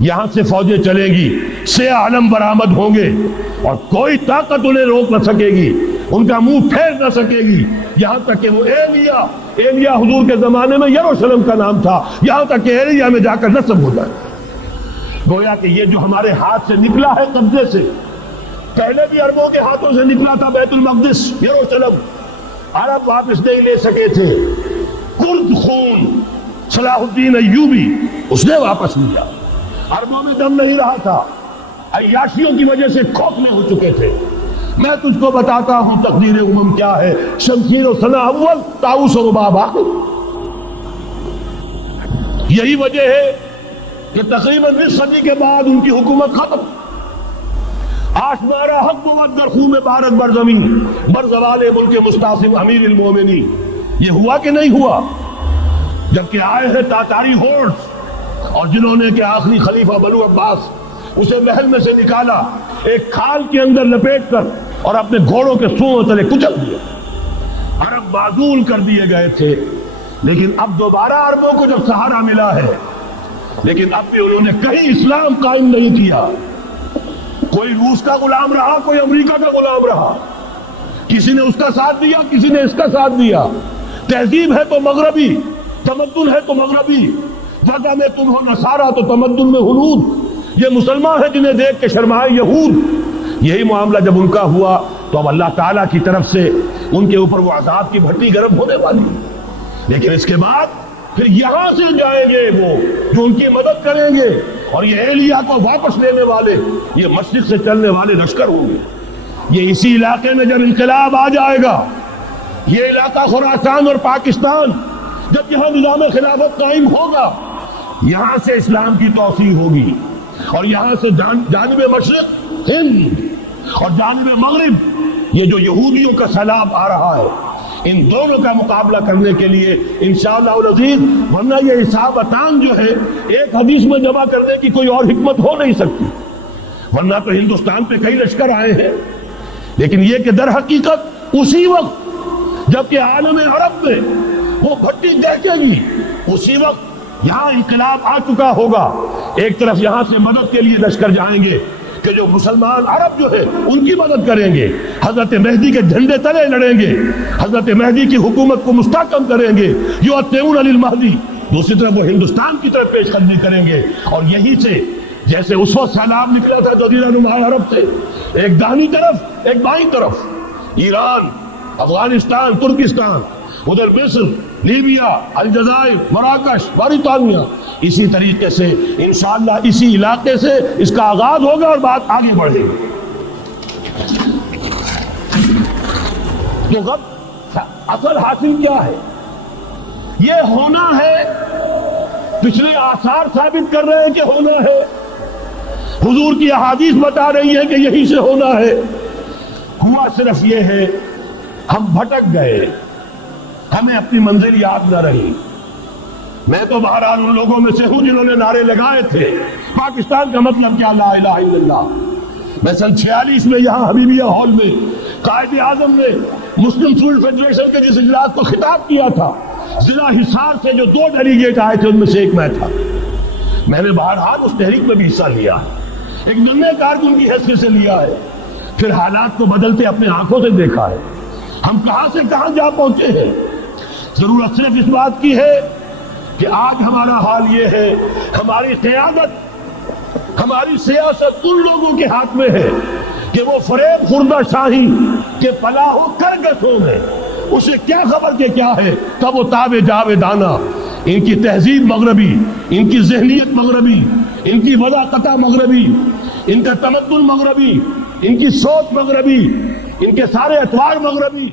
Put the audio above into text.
یہاں سے فوجیں چلیں گی، سیاہ علم برآمد ہوں گے اور کوئی طاقت انہیں روک نہ سکے گی، ان کا منہ پھیر نہ سکے گی، یہاں تک کہ وہ ایلیا حضور کے زمانے میں یروشلم کا نام تھا، یہاں تک کہ ایلیا میں جا کر نصب ہو جائے۔ گویا کہ یہ جو ہمارے ہاتھ سے نکلا ہے قبضے سے، پہلے بھی عربوں کے ہاتھوں سے نکلا تھا بیت المقدس، یروشلم، عرب واپس نہیں لے سکے تھے، کرد خون صلاح الدین ایوبی اس نے واپس لیا، عربوں میں دم نہیں رہا تھا، عیاشیوں کی وجہ سے کھوکھلے ہو چکے تھے۔ میں تجھ کو بتاتا ہوں تقدیر امم کیا ہے، شمشیر و سنا اول، طاؤس و رباب آخر۔ یہی وجہ ہے کہ تقریباً 20 صدی کے بعد ان کی حکومت ختم۔ آشمارا حق بود در خون بارت بر زمین، بر زوال ملک مستعصم امیر المومنین۔ یہ ہوا کہ نہیں ہوا؟ جبکہ آئے ہیں تاتاری ہورڈز، اور جنہوں نے کہ آخری خلیفہ بنو عباس اسے محل میں سے نکالا، ایک کھال کے اندر لپیٹ کر اور اپنے گھوڑوں کے سوؤں تلے کچل دیا۔ عرب معزول کر دیے گئے تھے، لیکن اب دوبارہ عربوں کو جب سہارا ملا ہے، لیکن اب بھی انہوں نے کہیں اسلام قائم نہیں کیا۔ کوئی روس کا غلام رہا، کوئی امریکہ کا غلام رہا، کسی نے اس کا ساتھ دیا، کسی نے اس کا ساتھ دیا۔ تہذیب ہے تو مغربی، تمدن ہے تو مغربی، جگہ میں تم ہو نصارہ تو تمدن میں ہنود۔ یہ مسلمان ہیں جنہیں دیکھ کے شرمائے یہود۔ یہی معاملہ جب ان کا ہوا تو اب اللہ تعالیٰ کی طرف سے ان کے اوپر وہ عذاب کی بھٹی گرم ہونے والی، لیکن اس کے بعد پھر یہاں سے جائیں گے وہ جو ان کی مدد کریں گے، اور یہ ایلیا کو واپس لینے والے، یہ مشرق سے چلنے والے لشکر ہوں گے۔ یہ اسی علاقے میں جب انقلاب آ جائے گا، یہ علاقہ خراسان اور پاکستان، جب یہاں نظام خلافت قائم ہوگا، یہاں سے اسلام کی توسیع ہوگی، اور یہاں سے جانب مشرق ہند اور جانب مغرب یہ جو یہودیوں کا سیلاب آ رہا ہے، ان دونوں کا مقابلہ کرنے کے لیے انشاءاللہ العزیز، ورنہ یہ حسابتان جو ہے ایک حدیث میں جمع کرنے کی کوئی اور حکمت ہو نہیں سکتی، ورنہ تو ہندوستان پہ کئی لشکر آئے ہیں، لیکن یہ کہ در حقیقت اسی وقت جب کہ عالم عرب میں وہ بھٹی دیکھے گی، اسی وقت یہاں انقلاب آ چکا ہوگا۔ ایک طرف یہاں سے مدد کے لیے لشکر جائیں گے کہ جو مسلمان عرب جو ہے ان کی مدد کریں گے، حضرت مہدی کے جھنڈے تلے لڑیں گے، حضرت مہدی کی حکومت کو مستحکم کریں گے، یؤتون للمہدی۔ دوسری طرف وہ ہندوستان کی طرف پیش قدمی کریں گے، اور یہی سے جیسے اس وقت سیلاب نکلا تھا جزیرہ نما عرب سے، ایک داہنی طرف ایک بائیں طرف، ایران، افغانستان، ترکستان، ادھر مصر، لیبیا، الجزائر، مراکش، موریتانیہ، اسی طریقے سے انشاءاللہ اسی علاقے سے اس کا آغاز ہوگا اور بات آگے بڑھے گی۔ تو غب اصل حاصل کیا ہے؟ یہ ہونا ہے، پچھلے آثار ثابت کر رہے ہیں کہ ہونا ہے، حضور کی احادیث بتا رہی ہیں کہ یہی سے ہونا ہے۔ ہوا صرف یہ ہے ہم بھٹک گئے، ہمیں اپنی منزل یاد نہ رہی۔ میں تو بہرحال ان لوگوں میں سے ہوں جنہوں نے نعرے لگائے تھے پاکستان کا مطلب کیا، لا الہ الا اللہ۔ میں سن 46 میں یہاں حبیبیہ ہال میں قائد اعظم نے مسلم سول فیڈریشن کے جس اجلاس کو خطاب کیا تھا، ضلع حصار سے جو 2 ڈیلیگیٹ آئے تھے ان میں سے ایک میں تھا۔ میں نے بہرحال اس تحریک میں بھی حصہ لیا ہے، ایک ننھے کارکن کی حیثیت سے لیا ہے، پھر حالات کو بدلتے اپنے آنکھوں سے دیکھا ہے۔ ہم کہاں سے کہاں جا پہنچے ہیں۔ ضرورت صرف اس بات کی ہے کہ آج ہمارا حال یہ ہے، ہماری قیادت، ہماری سیاست ان لوگوں کے ہاتھ میں ہے کہ وہ فریب خوردہ شاہی کے فلاح و کرگسوں میں اسے کیا خبر کہ کیا ہے، کب وہ تابے جاوے دانا۔ ان کی تہذیب مغربی، ان کی ذہنیت مغربی، ان کی وضاقتہ مغربی، ان کا تمدن مغربی، ان کی سوچ مغربی، ان کے سارے اطوار مغربی۔